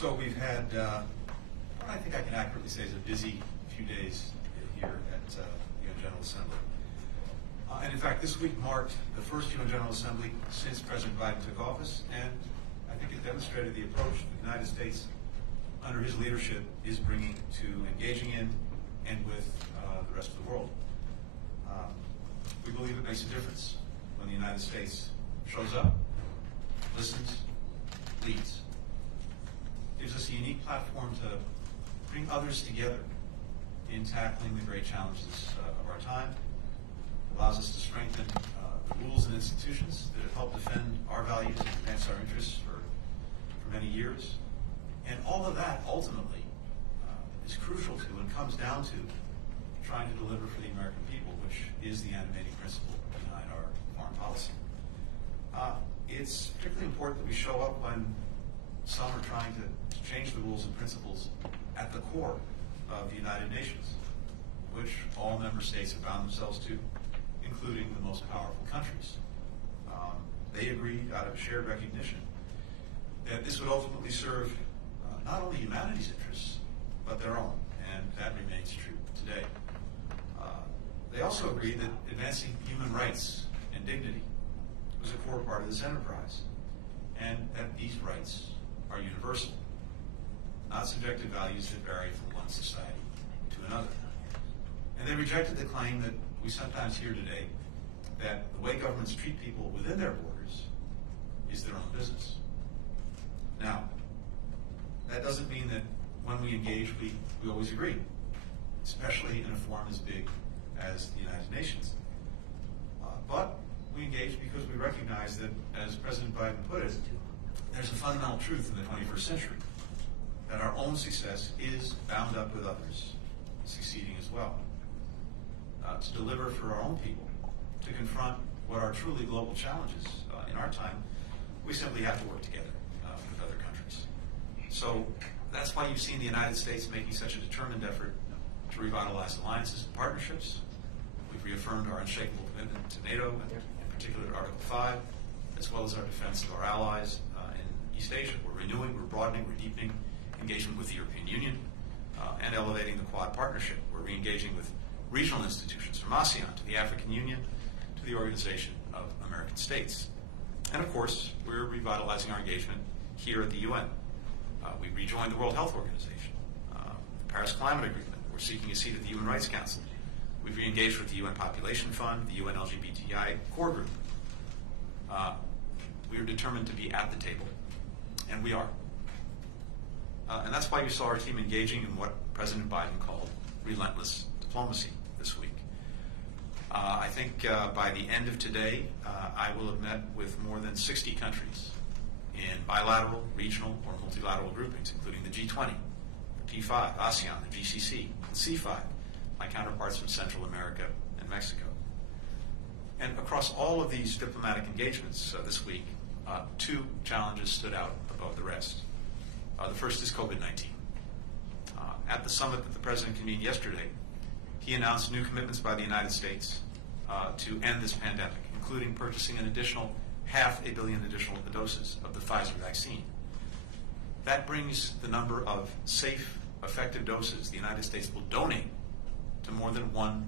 So we've had what I think I can accurately say is a busy few days here at the UN General Assembly. And in fact, this week marked the first UN General Assembly since President Biden took office, and I think it demonstrated the approach the United States, under his leadership, is bringing to engaging in and with the rest of the world. We believe it makes a difference when the United States shows up, listens, leads. Gives us a unique platform to bring others together in tackling the great challenges of our time. Allows us to strengthen the rules and institutions that have helped defend our values and advance our interests for many years. And all of that ultimately is crucial to and comes down to trying to deliver for the American people, which is the animating principle behind our foreign policy. It's particularly important that we show up when some are trying to change the rules and principles at the core of the United Nations, which all member states have bound themselves to, including the most powerful countries. They agreed out of shared recognition that this would ultimately serve not only humanity's interests, but their own, and that remains true today. They also agreed that advancing human rights and dignity was a core part of this enterprise, and that these rights are universal, not subjective values that vary from one society to another. And they rejected the claim that we sometimes hear today that the way governments treat people within their borders is their own business. Now, that doesn't mean that when we engage, we always agree, especially in a forum as big as the United Nations. But we engage because we recognize that, as President Biden put it, there's a fundamental truth in the 21st century, that our own success is bound up with others succeeding as well. To deliver for our own people, to confront what are truly global challenges in our time, we simply have to work together with other countries. So that's why you've seen the United States making such a determined effort to revitalize alliances and partnerships. We've reaffirmed our unshakable commitment to NATO, in particular to Article 5, as well as our defense of our allies in East Asia. We're renewing, we're broadening, we're deepening engagement with the European Union and elevating the Quad partnership. We're re-engaging with regional institutions, from ASEAN to the African Union to the Organization of American States. And of course, we're revitalizing our engagement here at the UN. We rejoined the World Health Organization, the Paris Climate Agreement. We're seeking a seat at the Human Rights Council. We've re-engaged with the UN Population Fund, the UN LGBTI Core Group. We are determined to be at the table, and we are. And that's why you saw our team engaging in what President Biden called relentless diplomacy this week. I think by the end of today, I will have met with more than 60 countries in bilateral, regional, or multilateral groupings, including the G20, the P5, ASEAN, the GCC, the C5, my counterparts from Central America and Mexico. And across all of these diplomatic engagements this week, two challenges stood out above the rest. The first is COVID-19. At the summit that the President convened yesterday, he announced new commitments by the United States to end this pandemic, including purchasing an additional 500 million additional doses of the Pfizer vaccine. That brings the number of safe, effective doses the United States will donate to more than 1.1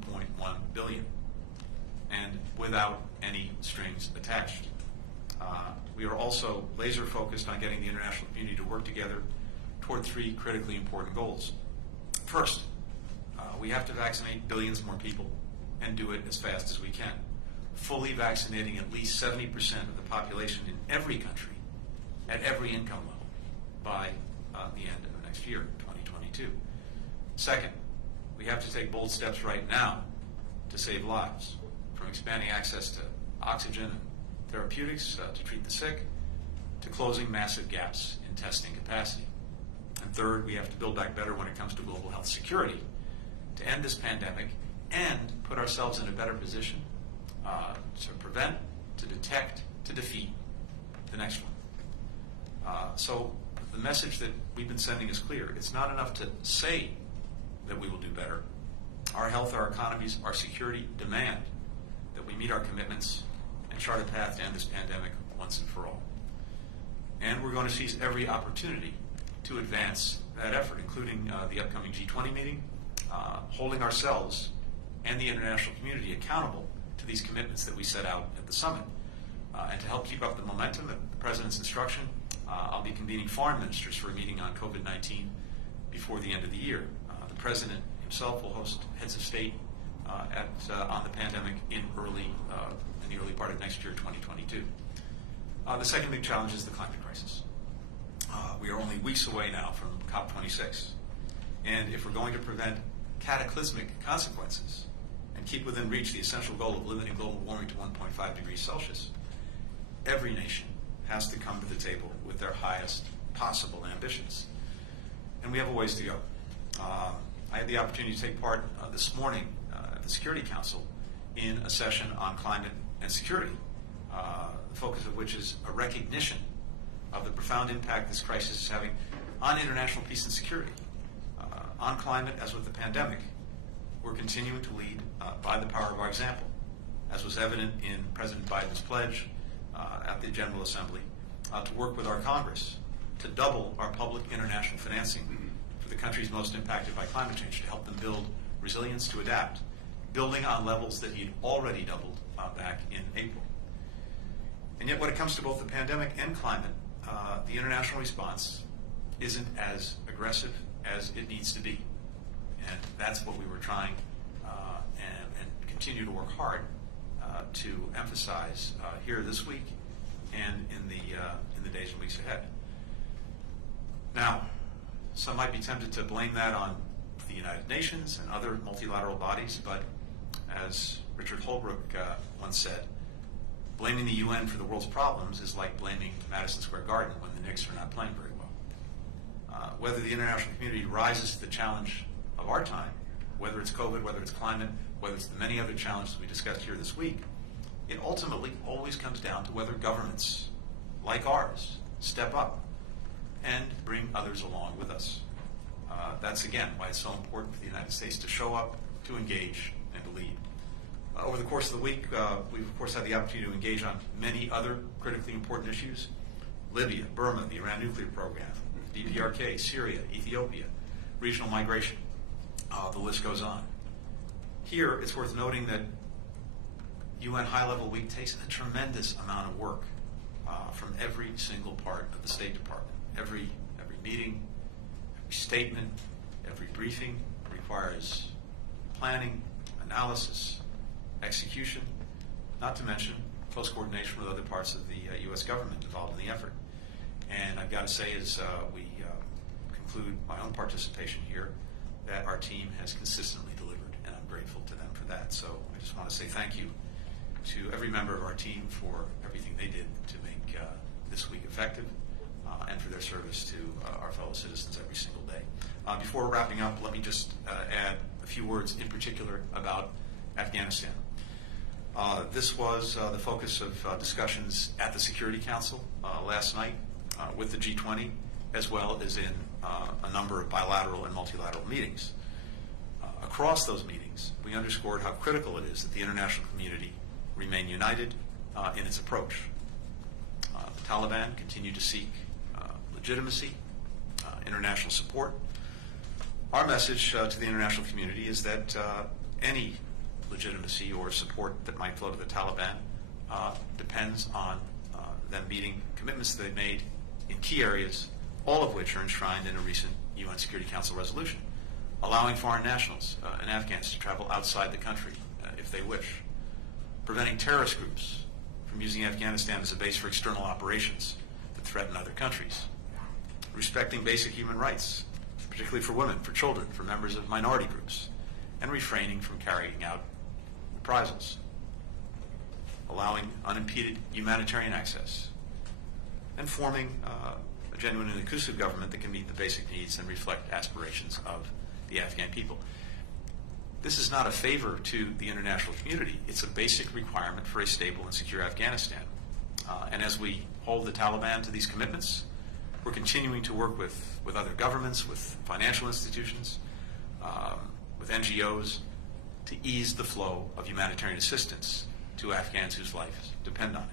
billion, and without any strings attached. We are also laser focused on getting the international community to work together toward three critically important goals. First, we have to vaccinate billions more people and do it as fast as we can, fully vaccinating at least 70% of the population in every country at every income level by the end of next year, 2022. Second, we have to take bold steps right now to save lives, from expanding access to oxygen and therapeutics to treat the sick, to closing massive gaps in testing capacity. And third, we have to build back better when it comes to global health security to end this pandemic and put ourselves in a better position to prevent, to detect, to defeat the next one. So the message that we've been sending is clear. It's not enough to say that we will do better. Our health, our economies, our security demand that we meet our commitments and chart a path to end this pandemic once and for all. And we're going to seize every opportunity to to advance that effort, including the upcoming G20 meeting, holding ourselves and the international community accountable to these commitments that we set out at the summit. And to help keep up the momentum at the President's instruction, I'll be convening foreign ministers for a meeting on COVID-19 before the end of the year. The President himself will host heads of state on the pandemic in the early part of next year, 2022. The second big challenge is the climate crisis. We are only weeks away now from COP26. And if we're going to prevent cataclysmic consequences and keep within reach the essential goal of limiting global warming to 1.5 degrees Celsius, every nation has to come to the table with their highest possible ambitions. And we have a ways to go. I had the opportunity to take part this morning at the Security Council in a session on climate and security, the focus of which is a recognition of the profound impact this crisis is having on international peace and security. On climate, as with the pandemic, we're continuing to lead by the power of our example, as was evident in President Biden's pledge at the General Assembly to work with our Congress to double our public international financing for the countries most impacted by climate change, to help them build resilience to adapt, building on levels that he'd already doubled back in April. And yet when it comes to both the pandemic and climate, the international response isn't as aggressive as it needs to be. And that's what we were trying and continue to work hard to emphasize here this week and in the days and weeks ahead. Now, some might be tempted to blame that on the United Nations and other multilateral bodies, but as Richard Holbrooke once said, blaming the UN for the world's problems is like blaming Madison Square Garden when the Knicks are not playing very well. Whether the international community rises to the challenge of our time, whether it's COVID, whether it's climate, whether it's the many other challenges we discussed here this week, it ultimately always comes down to whether governments like ours step up and bring others along with us. That's, again, why it's so important for the United States to show up, to engage, and to lead. Over the course of the week, we've, of course, had the opportunity to engage on many other critically important issues: Libya, Burma, the Iran nuclear program, DPRK, Syria, Ethiopia, regional migration. The list goes on. Here, it's worth noting that UN High-Level Week takes a tremendous amount of work from every single part of the State Department. Every meeting, every statement, every briefing requires planning, analysis, execution, not to mention close coordination with other parts of the U.S. government involved in the effort. And I've got to say, as we conclude my own participation here, that our team has consistently delivered, and I'm grateful to them for that. So I just want to say thank you to every member of our team for everything they did to make this week effective, and for their service to our fellow citizens every single day. Before wrapping up, let me just add a few words in particular about Afghanistan. This was the focus of discussions at the Security Council last night with the G20, as well as in a number of bilateral and multilateral meetings. Across those meetings, we underscored how critical it is that the international community remain united in its approach. The Taliban continue to seek legitimacy, international support. Our message to the international community is that any legitimacy or support that might flow to the Taliban depends on them meeting commitments that they made in key areas, all of which are enshrined in a recent UN Security Council resolution, allowing foreign nationals and Afghans to travel outside the country if they wish, preventing terrorist groups from using Afghanistan as a base for external operations that threaten other countries, respecting basic human rights, particularly for women, for children, for members of minority groups, and refraining from carrying out reprisals, allowing unimpeded humanitarian access, and forming a genuine and inclusive government that can meet the basic needs and reflect aspirations of the Afghan people. This is not a favor to the international community. It's a basic requirement for a stable and secure Afghanistan. And as we hold the Taliban to these commitments, we're continuing to work with other governments, with financial institutions, with NGOs, to ease the flow of humanitarian assistance to Afghans whose lives depend on it.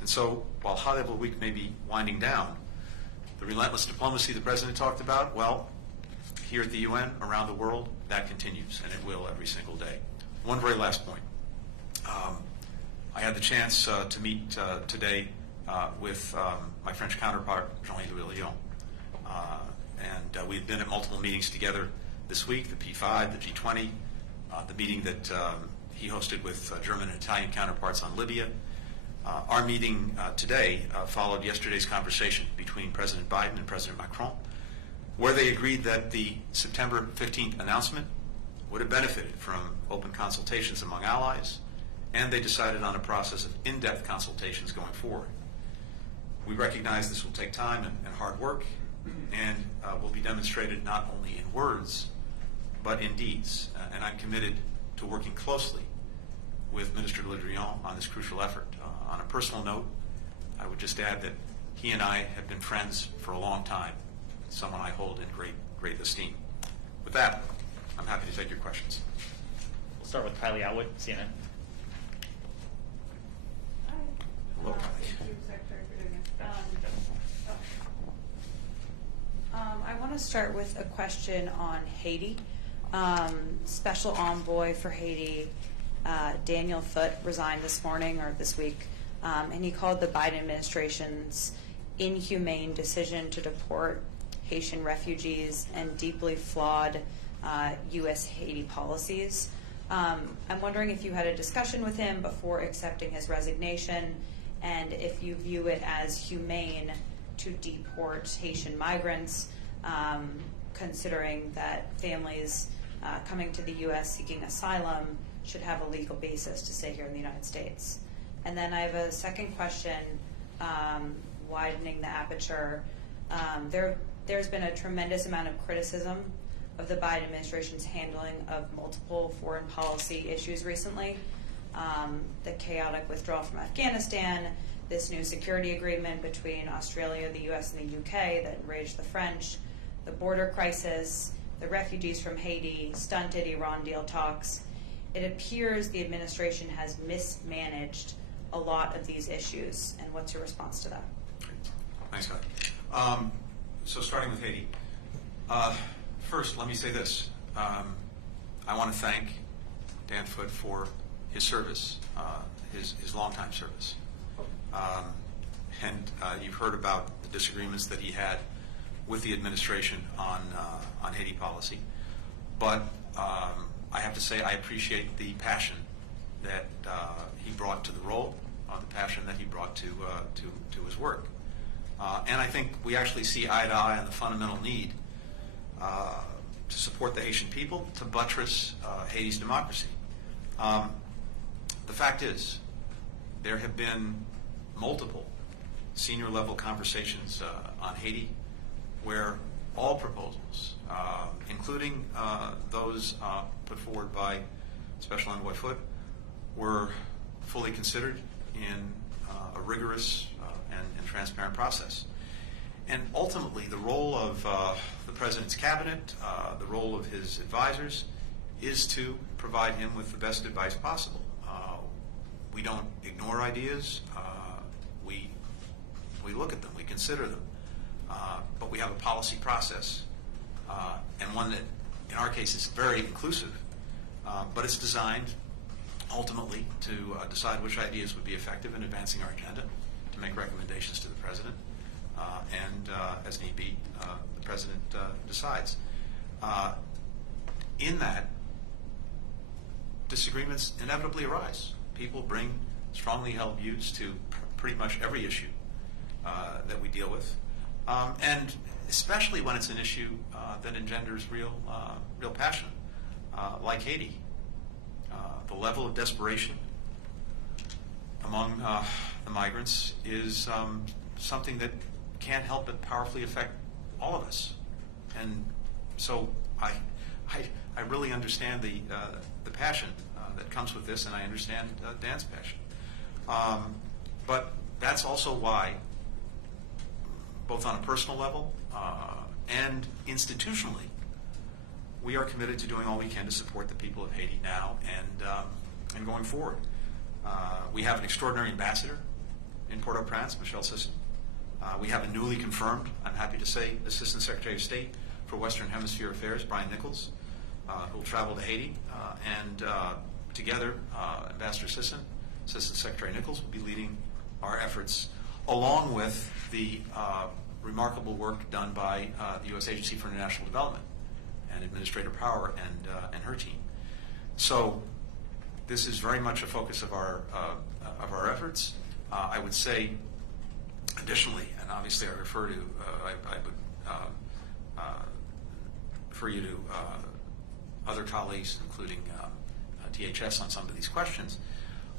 And so, while High-Level Week may be winding down, The relentless diplomacy the President talked about, well, here at the UN, around the world, that continues, and it will every single day. One very last point. I had the chance to meet today with my French counterpart, Jean-Yves Le Drian. And we've been at multiple meetings together this week, the P5, the G20, the meeting that he hosted with German and Italian counterparts on Libya. Our meeting today followed yesterday's conversation between President Biden and President Macron, where they agreed that the September 15th announcement would have benefited from open consultations among allies, and they decided on a process of in-depth consultations going forward. We recognize this will take time and hard work, and will be demonstrated not only in words, but in deeds. And I'm committed to working closely with Minister Le Drian on this crucial effort. On a personal note, I would just add that he and I have been friends for a long time, someone I hold in great esteem. With that, I'm happy to take your questions. We'll start with Kylie Atwood, CNN. Hi. Hello, Kylie. Thank you, Secretary, for doing this. I want to start with a question on Haiti. Special Envoy for Haiti, Daniel Foote, resigned this morning or this week, and he called the Biden administration's inhumane decision to deport Haitian refugees and deeply flawed U.S. Haiti policies. I'm wondering if you had a discussion with him before accepting his resignation, and if you view it as humane to deport Haitian migrants, considering that families coming to the U.S. seeking asylum should have a legal basis to stay here in the United States. And then I have a second question, widening the aperture. There's been a tremendous amount of criticism of the Biden administration's handling of multiple foreign policy issues recently. The chaotic withdrawal from Afghanistan, this new security agreement between Australia, the US, and the UK that enraged the French, the border crisis, the refugees from Haiti, stunted Iran deal talks. It appears the administration has mismanaged a lot of these issues. And what's your response to that? Thanks, Scott. So starting with Haiti, first let me say this. I want to thank Dan Foote for his service, his longtime service. And you've heard about the disagreements that he had with the administration on Haiti policy. But I have to say I appreciate the passion that he brought to the role, the passion that he brought to his work. And I think we actually see eye to eye on the fundamental need to support the Haitian people, to buttress Haiti's democracy. The fact is, there have been multiple senior level conversations on Haiti where all proposals, including those put forward by Special Envoy Foote, were fully considered in a rigorous and transparent process. And ultimately, the role of the President's cabinet, the role of his advisors, is to provide him with the best advice possible. We don't ignore ideas. We look at them, we consider them, but we have a policy process, and one that, in our case, is very inclusive, but it's designed ultimately to decide which ideas would be effective in advancing our agenda, to make recommendations to the President, and as need be, the President decides. In that, disagreements inevitably arise. People bring strongly held views to pretty much every issue that we deal with, and especially when it's an issue that engenders real passion, like Haiti. The level of desperation among the migrants is something that can't help but powerfully affect all of us, and so I really understand the passion that comes with this, and I understand Dan's passion. But that's also why, both on a personal level and institutionally, we are committed to doing all we can to support the people of Haiti now and going forward. We have an extraordinary ambassador in Port-au-Prince, Michel Sisson, We have a newly confirmed, I'm happy to say, Assistant Secretary of State for Western Hemisphere Affairs, Brian Nichols, who will travel to Haiti. And together, Ambassador Sisson, Assistant Secretary Nichols, will be leading our efforts, along with the remarkable work done by the U.S. Agency for International Development and Administrator Power and her team. So this is very much a focus of our efforts. I would say, additionally, and obviously I refer to, I would refer you to other colleagues, including DHS, on some of these questions.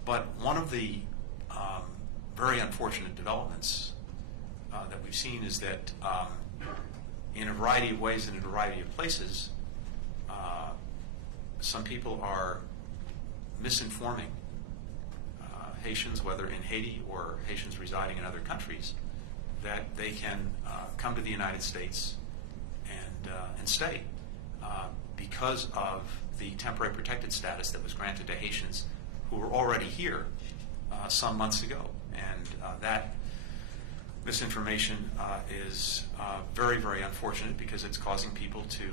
But one of the very unfortunate developments that we've seen is that in a variety of ways and in a variety of places, some people are misinforming Haitians, whether in Haiti or Haitians residing in other countries, that they can come to the United States and stay because of the temporary protected status that was granted to Haitians who were already here some months ago. And that misinformation is very, very unfortunate because it's causing people to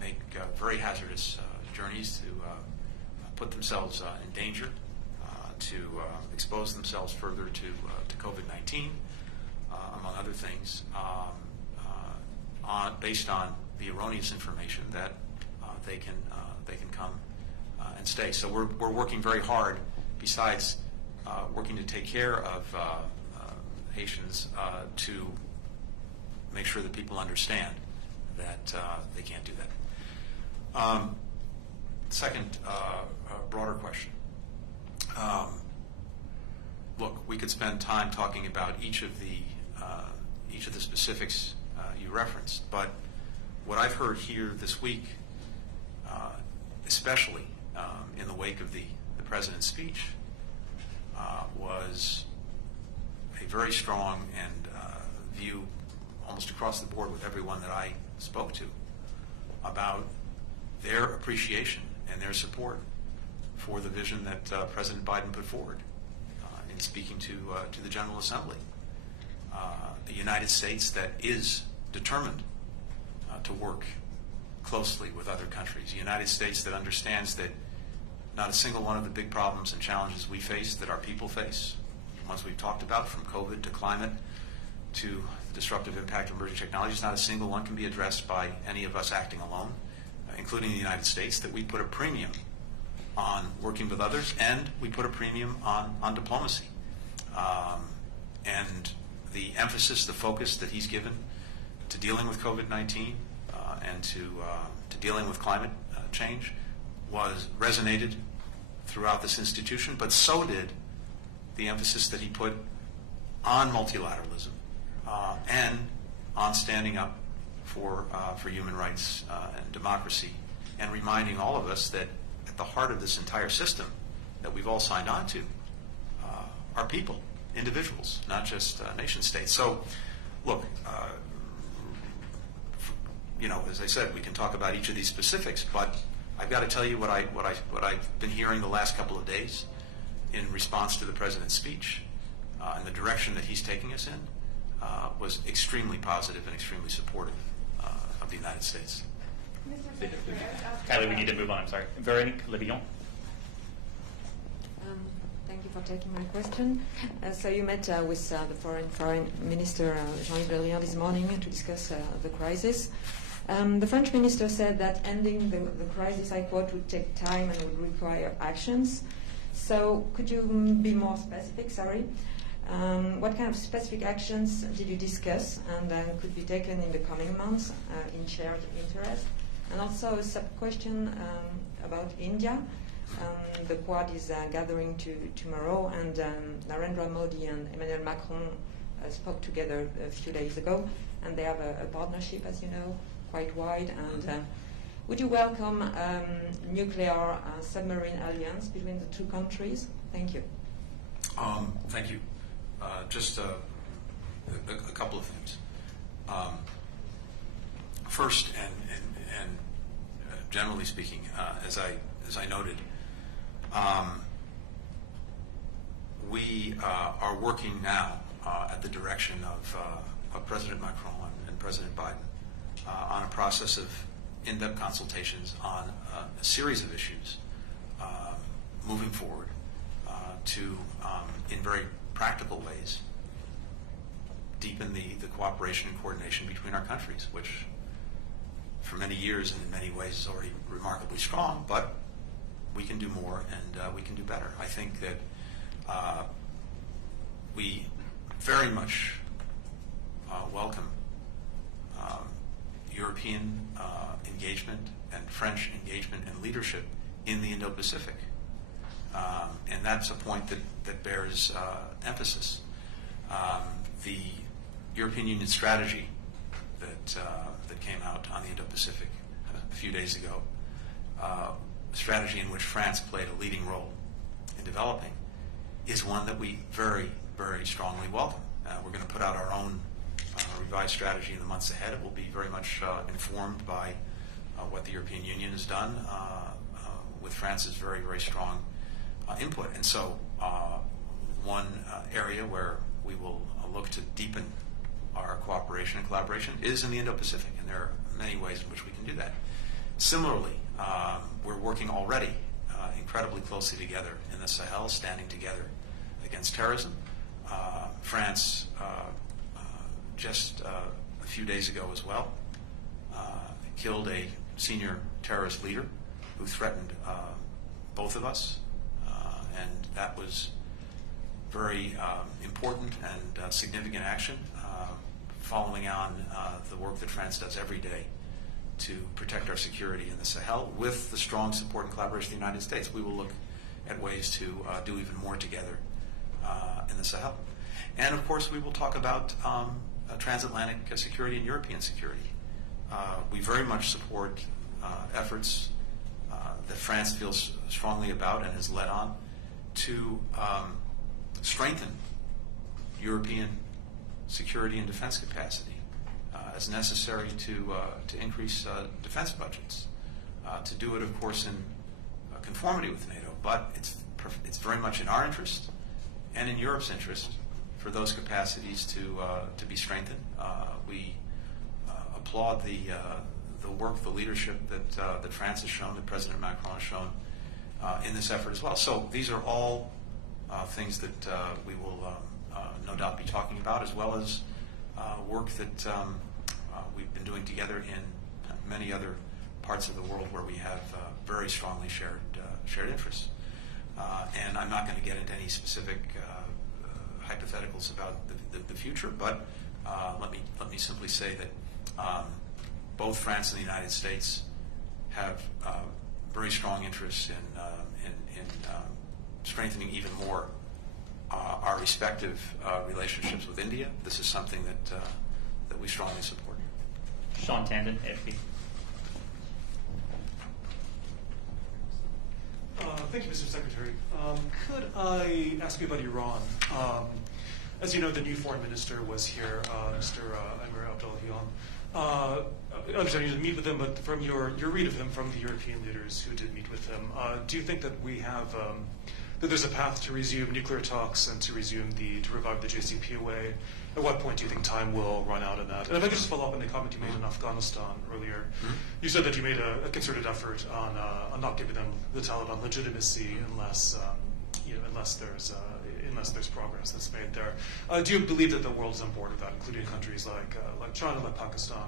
make very hazardous journeys, to put themselves in danger, to expose themselves further to COVID-19, among other things, based on the erroneous information that they can come and stay. So we're working very hard, besides working to take care of Haitians, to make sure that people understand that they can't do that. Second broader question. Look, we could spend time talking about each of the specifics you referenced, but what I've heard here this week, especially in the wake of the President's speech, was a very strong and view almost across the board with everyone that I spoke to about their appreciation and their support for the vision that President Biden put forward in speaking to the General Assembly. A United States that is determined to work closely with other countries. A United States that understands that not a single one of the big problems and challenges we face, that our people face, ones we've talked about, from COVID to climate to the disruptive impact of emerging technologies, not a single one can be addressed by any of us acting alone, including the United States, that we put a premium on working with others, and we put a premium on diplomacy. And the emphasis, the focus that he's given to dealing with COVID-19 and to dealing with climate change resonated throughout this institution, but so did the emphasis that he put on multilateralism and on standing up for human rights and democracy, and reminding all of us that at the heart of this entire system that we've all signed on to are people, individuals, not just nation states. So, look, as I said, we can talk about each of these specifics, but I've got to tell you what I've been hearing the last couple of days in response to the President's speech and the direction that he's taking us in was extremely positive and extremely supportive of the United States. Kylie, we need to move on. I'm sorry. Véronique Lebillon. Thank you for taking my question. So you met with the Foreign Minister Jean-Yves Le Drian this morning to discuss the crisis. The French minister said that ending the crisis, I quote, would take time and would require actions. So could you be more specific? What kind of specific actions did you discuss and could be taken in the coming months in shared interest? And also a sub-question about India. The Quad is gathering tomorrow, and Narendra Modi and Emmanuel Macron spoke together a few days ago, and they have a partnership, as you know, quite wide. And would you welcome nuclear submarine alliance between the two countries? Thank you. Thank you. Just a couple of things. First, and generally speaking, as I noted, we are working now at the direction of President Macron and President Biden on a process of in-depth consultations on a series of issues moving forward to, in very practical ways, deepen the cooperation and coordination between our countries, which for many years and in many ways is already remarkably strong, but we can do more and we can do better. I think that we very much welcome European engagement and French engagement and leadership in the Indo-Pacific. And that's a point that bears emphasis. The European Union strategy that came out on the Indo-Pacific a few days ago, a strategy in which France played a leading role in developing, is one that we very, very strongly welcome. We're going to put out our own revised strategy in the months ahead. It will be very much informed by what the European Union has done with France's very, very strong input. And so one area where we will look to deepen our cooperation and collaboration is in the Indo-Pacific, and there are many ways in which we can do that. Similarly, we're working already incredibly closely together in the Sahel, standing together against terrorism. France, just a few days ago as well, killed a senior terrorist leader who threatened both of us, and that was very important and significant action, following on the work that France does every day to protect our security in the Sahel with the strong support and collaboration of the United States. We will look at ways to do even more together in the Sahel. And of course, we will talk about transatlantic security and European security. We very much support efforts that France feels strongly about and has led on to strengthen European security and defense capacity as necessary to increase defense budgets. To do it, of course, in conformity with NATO, but it's very much in our interest and in Europe's interest for those capacities to be strengthened. We applaud the work, the leadership that France has shown, that President Macron has shown in this effort as well. So these are all things that we will no doubt be talking about, as well as work that we've been doing together in many other parts of the world where we have very strongly shared interests. And I'm not going to get into any specific hypotheticals about the future, but let me simply say that both France and the United States have very strong interests in strengthening even more our respective relationships with India. This is something that we strongly support. Sean Tandon, AFP. Thank you, Mr. Secretary. Could I ask you about Iran? As you know, the new foreign minister was here, Mr. Amir Abdullahian. I understand you didn't meet with him, but from your read of him from the European leaders who did meet with him, do you think that we have that there's a path to resume nuclear talks and to revive the JCPOA? At what point do you think time will run out on that? And if I could just follow up on the comment you made on Afghanistan earlier, you said that you made a concerted effort on not giving them the Taliban legitimacy unless there's progress that's made there. Do you believe that the world is on board with that, including countries like China, like Pakistan,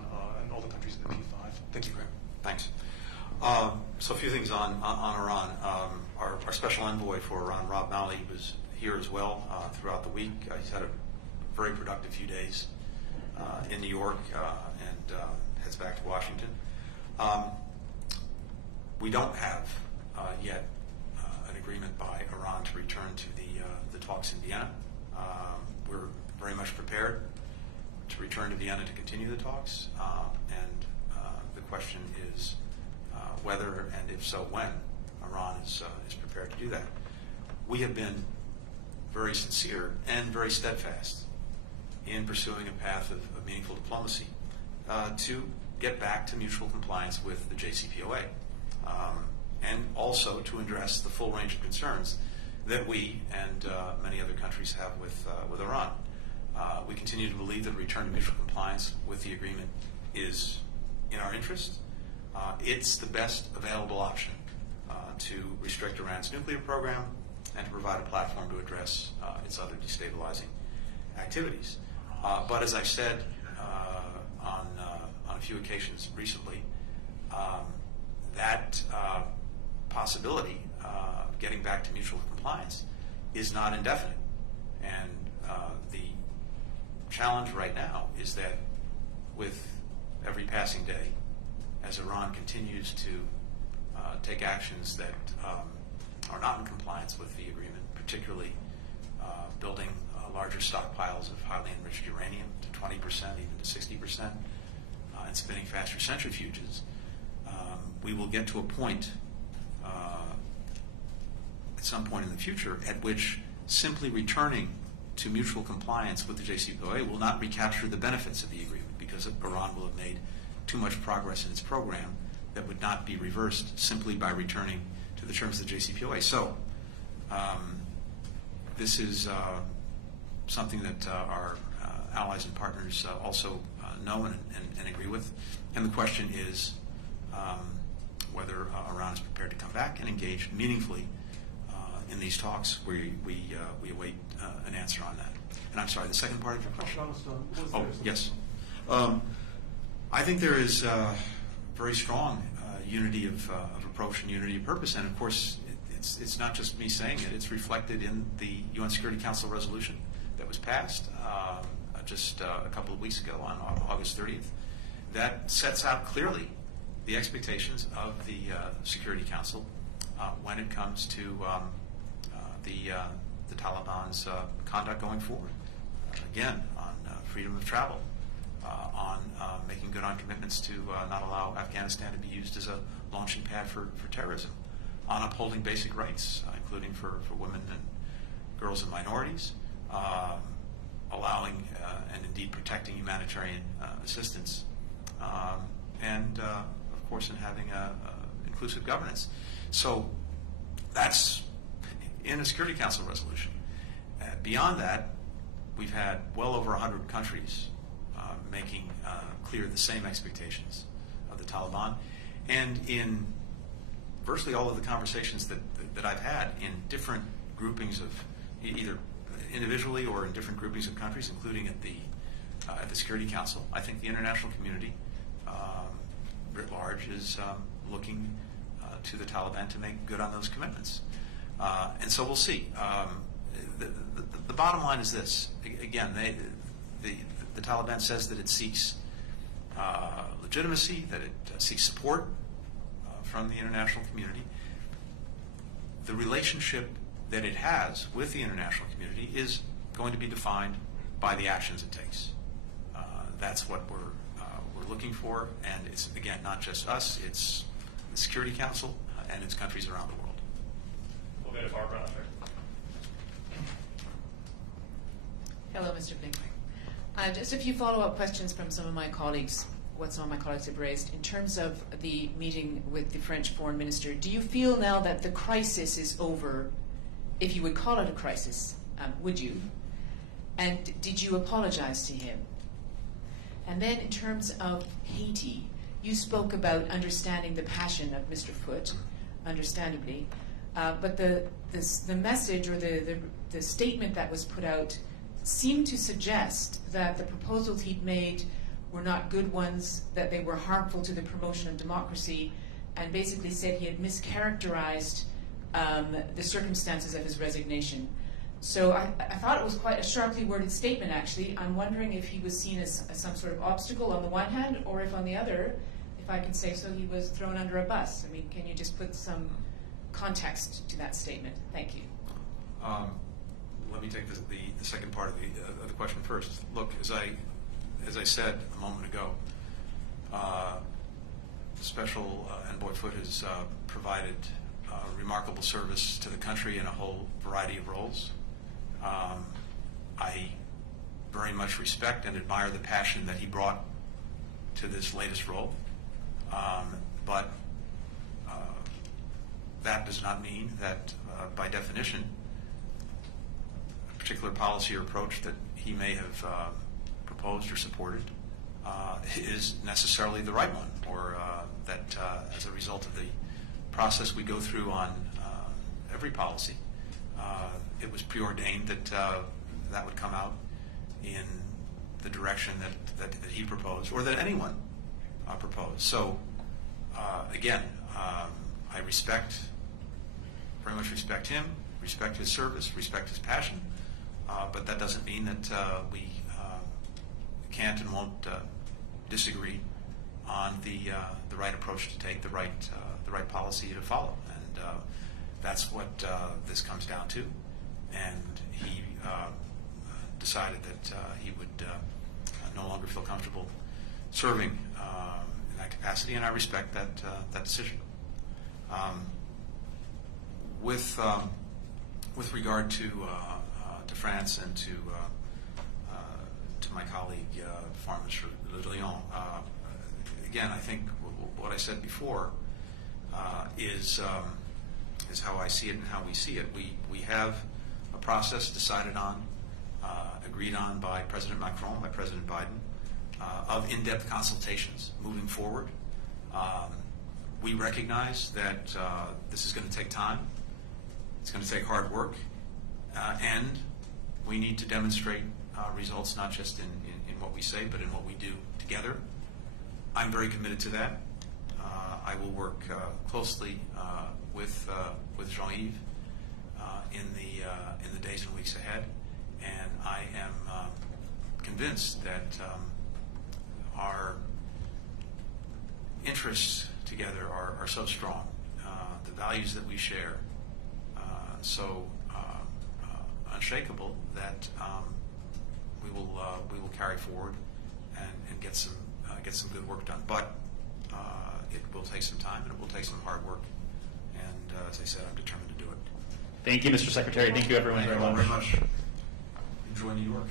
and all the countries in the P5? Thank you. Thanks. So a few things on Iran. Our special envoy for Iran, Rob Malley, was here as well throughout the week. He's had a very productive few days in New York and heads back to Washington. We don't have yet an agreement by Iran to return to the talks in Vienna. We're very much prepared to return to Vienna to continue the talks, and the question is whether, and if so, when Iran is prepared to do that. We have been very sincere and very steadfast in pursuing a path of meaningful diplomacy to get back to mutual compliance with the JCPOA, and also to address the full range of concerns that we and many other countries have with Iran. We continue to believe that a return to mutual compliance with the agreement is in our interest. It's the best available option to restrict Iran's nuclear program and to provide a platform to address its other destabilizing activities. But as I've said on a few occasions recently, that possibility of getting back to mutual compliance is not indefinite. And the challenge right now is that with every passing day, as Iran continues to take actions that are not in compliance with the agreement, particularly building larger stockpiles of highly enriched uranium to 20%, even to 60%, and spinning faster centrifuges, we will get to a point at some point in the future at which simply returning to mutual compliance with the JCPOA will not recapture the benefits of the agreement, because Iran will have made too much progress in its program that would not be reversed simply by returning to the terms of the JCPOA. So this is something that our allies and partners also know and agree with. And the question is whether Iran is prepared to come back and engage meaningfully in these talks. We await an answer on that. And I'm sorry, the second part of your question? Oh, yes. I think there is very strong unity of approach and unity of purpose. And of course, it's not just me saying it. It's reflected in the UN Security Council resolution that was passed just a couple of weeks ago on August 30th. That sets out clearly the expectations of the Security Council when it comes to the Taliban's conduct going forward. Again, on freedom of travel, on making good on commitments to not allow Afghanistan to be used as a launching pad for terrorism, on upholding basic rights, including for women and girls and minorities, allowing and indeed protecting humanitarian assistance, and of course in having inclusive governance. So that's in a Security Council resolution. Beyond that, we've had well over 100 countries making clear the same expectations of the Taliban. And in virtually all of the conversations that I've had in different groupings of, either individually or in different groupings of countries, including at the Security Council, I think the international community writ large is looking to the Taliban to make good on those commitments. And so we'll see. The bottom line is this. Again, the Taliban says that it seeks legitimacy, that it seeks support from the international community. The relationship that it has with the international community is going to be defined by the actions it takes. That's what we're looking for, and it's, again, not just us, it's the Security Council and its countries around the world. We'll go to Barbara after. Hello, Mr. Blinken. Just a few follow-up questions from some of my colleagues, what some of my colleagues have raised. In terms of the meeting with the French foreign minister, do you feel now that the crisis is over, if you would call it a crisis, would you? And did you apologize to him? And then in terms of Haiti, you spoke about understanding the passion of Mr. Foote, understandably, but the message or the statement that was put out seemed to suggest that the proposals he'd made were not good ones, that they were harmful to the promotion of democracy, and basically said he had mischaracterized the circumstances of his resignation. So I thought it was quite a sharply worded statement, actually. I'm wondering if he was seen as some sort of obstacle on the one hand, or if on the other, if I can say so, he was thrown under a bus. I mean, can you just put some context to that statement? Thank you. Let me take the second part of the question first. Look, as I said a moment ago, Special Envoy Foote has provided remarkable service to the country in a whole variety of roles. I very much respect and admire the passion that he brought to this latest role, but that does not mean that, by definition, a particular policy or approach that he may have proposed or supported is necessarily the right one, or that as a result of the process we go through on every policy, it was preordained that that would come out in the direction that he proposed, or that anyone proposed. So again, I very much respect him, respect his service, respect his passion, but that doesn't mean that we can't and won't disagree on the right approach to take, the right policy to follow, and that's what this comes down to. And he decided that he would no longer feel comfortable serving in that capacity, and I respect that decision. With regard to France and to my colleague, Foreign Minister Le Drian, again, I think what I said before is how I see it and how we see it. We have a process decided on, agreed on by President Macron, by President Biden, of in-depth consultations moving forward. We recognize that this is going to take time. It's going to take hard work, and we need to demonstrate results not just in what we say, but in what we do together. I'm very committed to that. I will work closely with Jean-Yves in the days and weeks ahead, and I am convinced that our interests together are so strong, the values that we share so unshakable, that we will carry forward and get some good work done. But it will take some time, and it will take some hard work. And as I said, I'm determined to do it. Thank you, Mr. Secretary. Thank you, everyone, Thank you all very much. Enjoy New York.